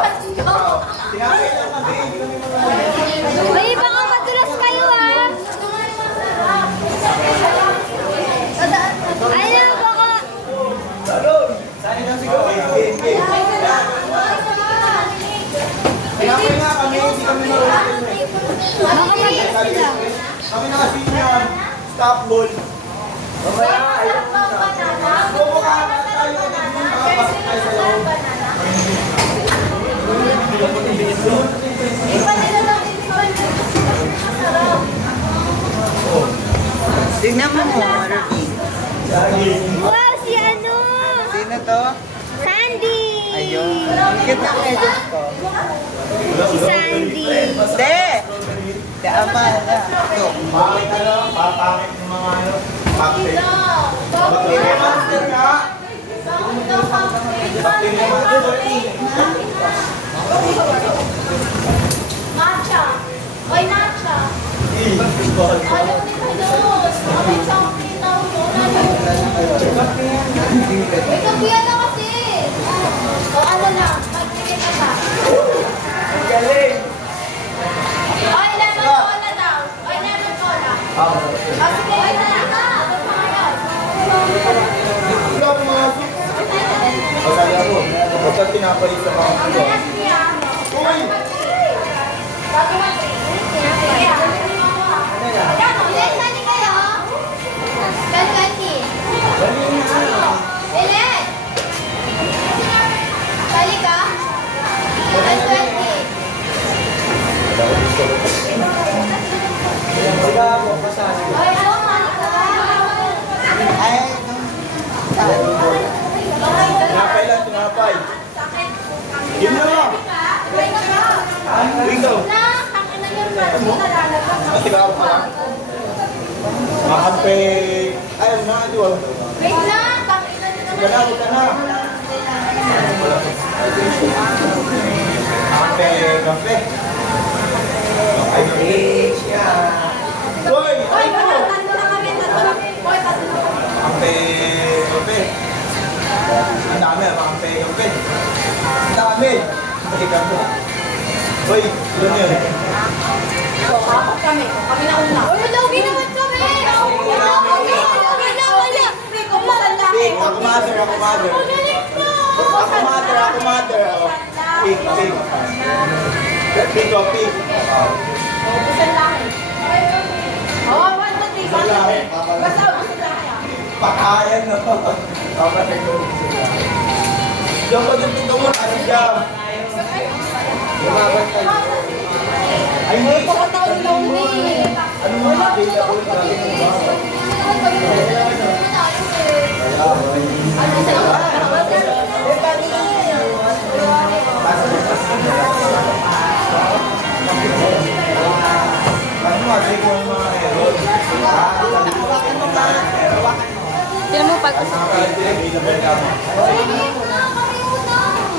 Tinapay lang kami. May baka madulas kayo ah. Ay na baka. Salon! Saan lang siguro? Tinapay nga kami, hindi kami marunong. Baka madulas sila. Kami na kasi yan. Stop ball. Mamaya, ayaw mo na. Bumukha na tayo. Nakapasok tayo sa loob. Tingnan mo mo, Ruby. Wow, si ano? Sino to? Sandy. Ayun. Cute na edges ko. Si Sandy. Hindi! Tama na. Ito. Bakit ano? Papakit ng mga ano? Cocktail. Bacteria master nga. Bacteria master. Matcha. Oy, matcha. Ayaw ni Carlos. Ay, chocolate daw yun. May kapiyan na kasi. O ano lang, magpili ka pa. Ang galing. Oy, lemon cola daw. Oy, lemon cola. O sige, oy, na ka. Wala akong mga soup. Masaya ako. Basta tinapay sa mga kulo. Uy! Sila ako, masaya. Ay, Tinapay lang, tinapay. Yun na! Ikaw! Matigaw ka lang. Makampe... Ay, na, di ba? Wait lang, pakita nyo naman. Wala, huwag ka na. Makampe, kape. Ay, siya. Uy! Ay, ko! Tatlo na kami, tatlo na. Oy, tatlo na kami. Makampe, kape. Ang dami, makampe, kape. Ang dami. Ay, kape. Uy, yun yun. Kapag kami na una. Uy, lagi naman kami. Pig, ako mother, ako mother. Ako mother, ako mother. Pig, pig. Pig o pig. Oh, 1, 2, 3. Basta gusto lang kaya. Pakayan no. Kapatid ko. Diyan pa din ito mo, kasi dyan. Lumaban tayo. Ay, hindi. Ano mga available sa akin mo ba? Ano mga ko yung mga meron? Tignan mo pag...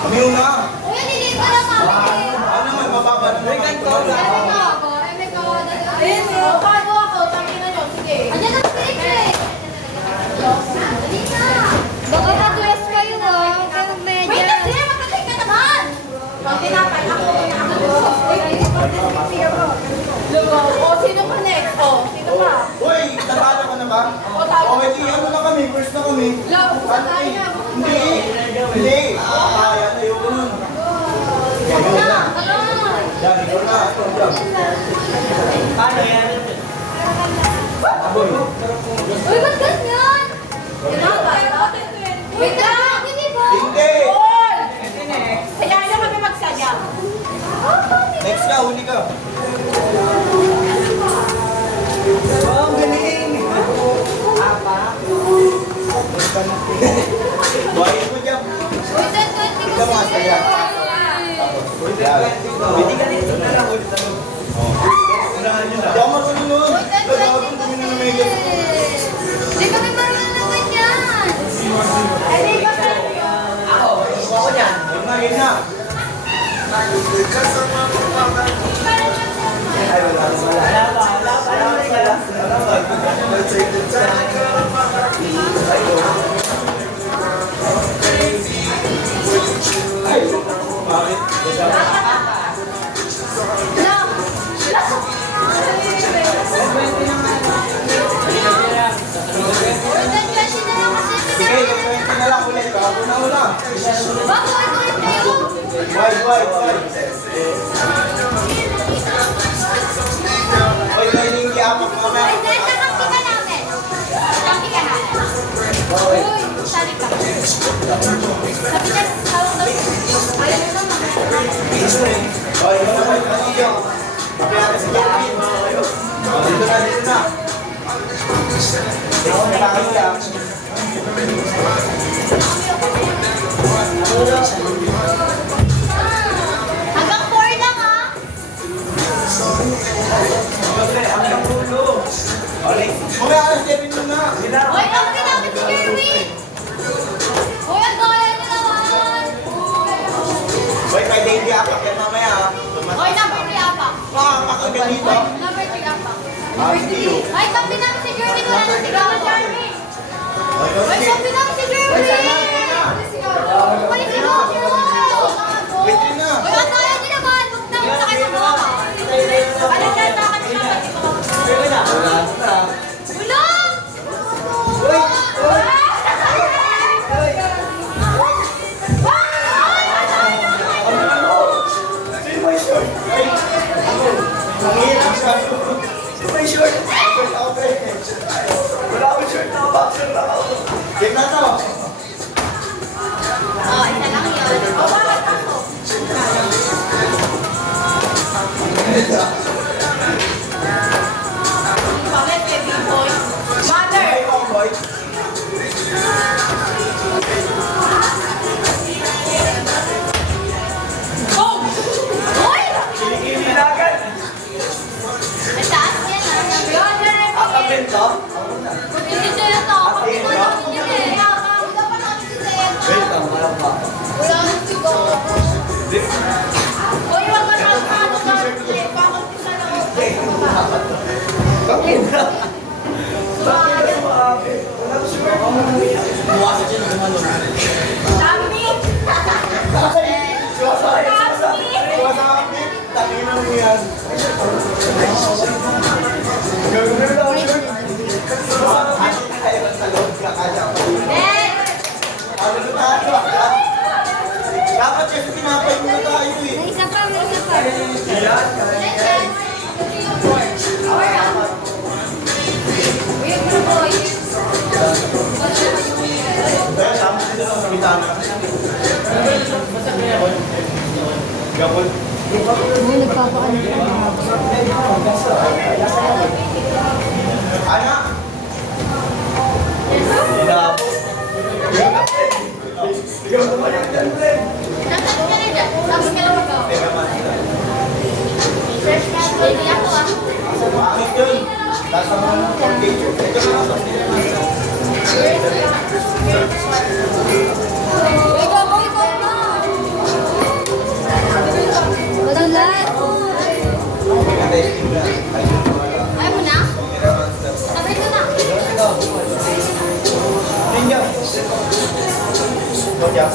Kami una. Uy, hindi pa na kami. Ano naman, mababa na naman. Ayun, bago ako, tangina nyo, sige. Andiyan ang spirit eh. Dali na. Baka madulas kayo ah. Kayo Wait medya. kasi, magkakit ka naman. Pag tinapay, ako na ako. O, sino pa next? O, sino pa? Uy, natalo ka na ba? O, hindi, ano na kami, first na kami. Love, Ano eh? Hindi. Hindi. Kaya na yun. Ayun na. Yan, ikaw na. Paano yan? Aboy. Uy, ba't ganyan? Wait lang, hindi ba? Hindi. Kaya na kami magsaya. Next na, huli ka. oh, ang galing. Buhayin mo dyan. Wait, Ikaw mga saya. Hindi ka dito na lang. Unahan nyo na. Hindi ako marunong nun. Lagawin kami na namigil. Hindi kami marunong naman yan. Hindi ka sa... Ako dyan. Yun na. Ay, wala. Ay, bakit? na. Bago ulit kayo. Wide. Hoy, may hindi apak mo Ay, na. dahil nakampi ka namin. Nakampi ka namin. Uy, sali ka. Sabi niya, tawag daw. Ayaw mo naman. Hoy, kanino. Sabi natin si Jackie. Dito na. Ikaw na lang. Hanggang 4 lang ha. Mamaya alas 7 mo na. Uy, kampi namin si Jerwin. Uy, ang gaya niyo naman. Hoy, may hindi apak yan mamaya. Uy, number 3 apak. Makapak ka ganito. Number 3 apak. See you. Ay, kampi namin si Jerwin. Wala na sigaw na Jerwin. Uy, kampi namin si Jerwin. Uy, sigaw mo. Wait na. Uy, ang gaya niyo naman. Huwag na muna kayo mga. Ano na sa kanila? Wala! Nangilang siya. May short. Short ako, pre. Wala akong short na boxer na ako. Game na to. Oh, isa lang yun. Oh, bakit ako? Bakit, baby boy? Mother! Hey, boy. Oh! Uy! Kilikili na agad. Ang taas yan, ah. Yun, yun, Akabin to. Mag-isip na to. Kapit na namin yun eh. Wala pa namin si Zeta. Wait lang, wala pa. Wala na siguro. Uy, wag ka na ano namin eh. Bakit isa lang ako? Bakit na? Bakit na maaari? Walang short. Buwasan siya ng umano. Dami! Suwasakit. Suwasakit. Tangina mo yan. Gawin mo lang, short. Suwasakit. Ayaw sa loob ka kaya pa. Next! Ano na tayo? Dapat kasi pinapay mo na tayo eh. May isa pa, may isa pa. Yan. Kaya tama sila sa bitana. Gapon. May nagpapakalit ka. Anak! Inapo. Ikaw naman yung ganda. Nasaan ka na dyan? Sabi ka lang ikaw. Fresh man, baby ako ah. Bakit yun? Nasa mga picture. Ito na lang. Ikaw mo, ikaw na. Madulas. Ayaw mo na? Sabay ko na. Ninja. Ninja.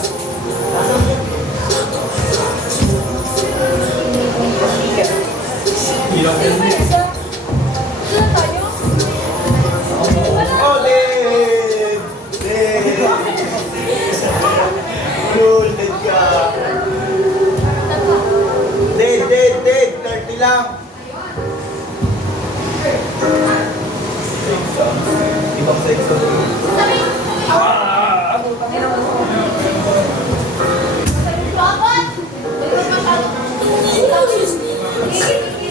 Oh, Dave! Dave! Lulid ka. Dave! 30 lang. Ibang sa ito. Sabay. Bakit?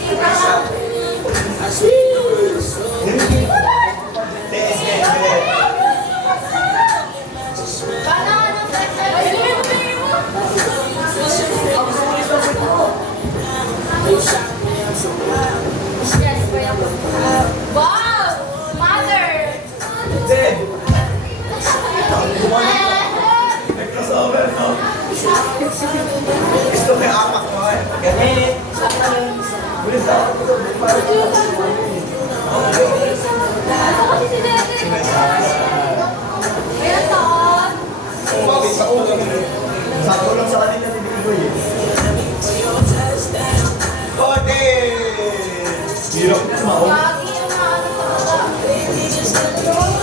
Ikaw ka talo. Wow! Mother! Dave! Crossover, no? Gusto ko yung apak mo eh. Ganit. Bilis ako. Ano kasi si Derek? Ayan, Tom. Bakit sa ulo? Sakto lang sa kanila ni Bigoy eh. Oh, Dave! Hirap na mao. Lagi yung ano sa baba.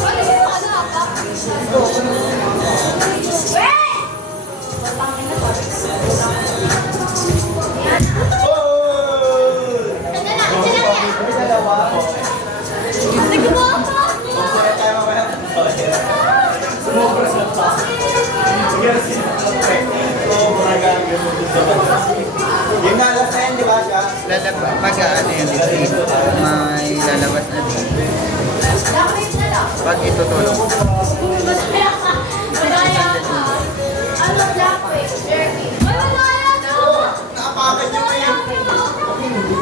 Ano yung ano, apak? Wait! Pag ano yun dito, may lalabas na dito. Pag itutulog. Madaya ka. Madaya ka. Ano black way? Jerky. Ay, madaya na. Nakapakan niyo kayo.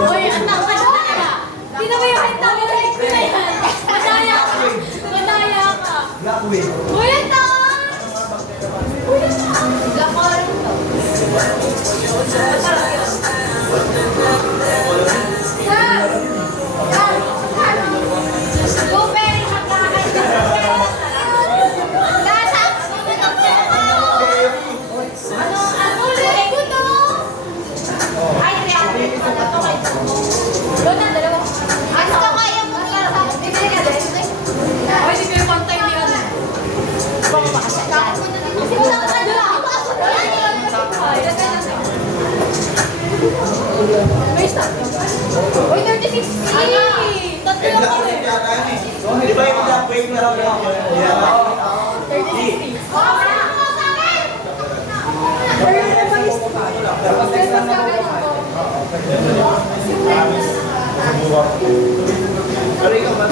Uy, ang tangkad na kaya. Di na ba yung hintang yung legs ko na yan? Madaya ka. Madaya ka. Black wheel. Uy, ang tangkad. Uy, ang tangkad. Black ko rin to. Masarap yun. Blueberry hagkakan. Lasa. Ano ulit ko to? Ay, reality ko na to. Doon na, dalawa. Ano ka kaya mo nila? Bibili ka din. Ay, di ko yung pantay ni ano. Baka makasya yan. Kasi wala ka na dala. Ay, dagay na. May stop. Uy, 36. Tatlo Eh, lang black ako wheel eh. yata yun eh. Di ba yung black wheel na lang yun? Yeah. 36. Pero ikaw ba?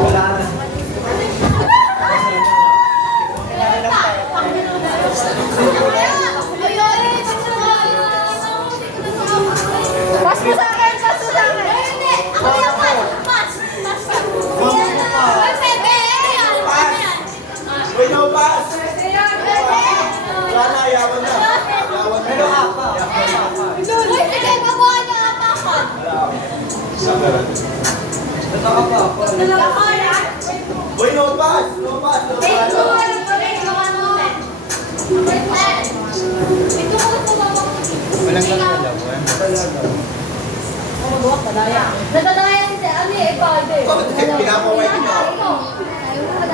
Wala na. Pass mo sa akin, pass mo sa akin. Ako yung pass. Pass ka. Ay, Pepe. Wait, no pass. Wala na, yawan na. Yawan na. Uy, sige, magawa niya ang papan. Wait, no pass. No pass. No pass. Walang gagalawan. Nadadaya si Sir. Ano eh, pwede. Bakit pinapaway niyo?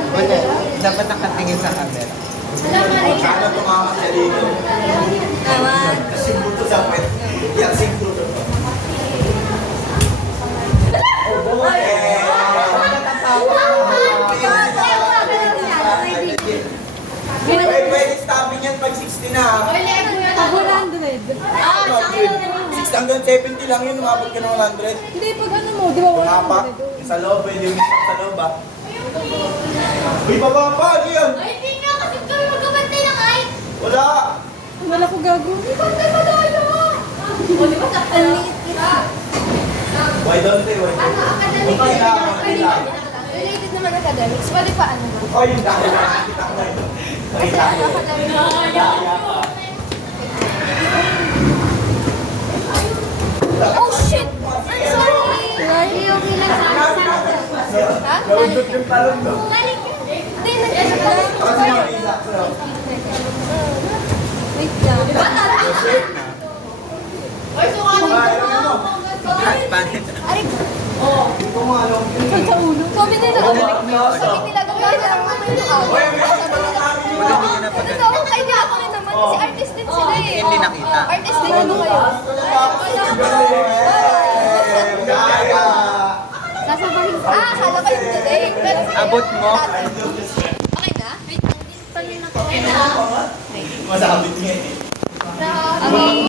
Wala. Dapat nakatingin sa camera. Sana tumama siya dito. Kasi buto sa pet. Yan, siguro. Pwede stopping yan pag 60 na. Ako 100. 6 hanggang 70 lang yun, umabot ka ng 100. Hindi, pag ano mo, di ba Pangapa, 100? yung sa loob, pwede yung sa loob ah. Uy, baba pa, ano yan? Ay, hindi nga kasi kami magkabantay ng ay. Wala. Wala ko gago. Bantay pa tayo. O, di ba sakta lang? Why don't they? Why Ano, don't academic. Okay lang, okay lang. Related naman academics. Pwede pa ano? they? Oh, yung dahil na nakita ko na yun. Nakita ko yun. Kaya pa. Oh shit! I'm sorry! Sorry, okay lang sa akin. Ha? Nawindot yung talon doon. Balik yun. Hindi, nag-ano Kasi yung isa ko. Wait lang. Oy, sukan mo. Ay, ano mo? Panit. Aray, Hindi ko nga alam. sa ulo. Sabi nila, sabi nila, gagawin na lang naman yung out. Uy, may pala namin yun. Wala hindi na pag Ano, okay na ako rin naman. Kasi artist din sila eh. Hindi nakita. Artist din ano kayo. Kaya. Sasabahin. Akala ko yung today. Abot mo. Okay na? Wait lang. Paano na to? Masabit niya eh. Okay.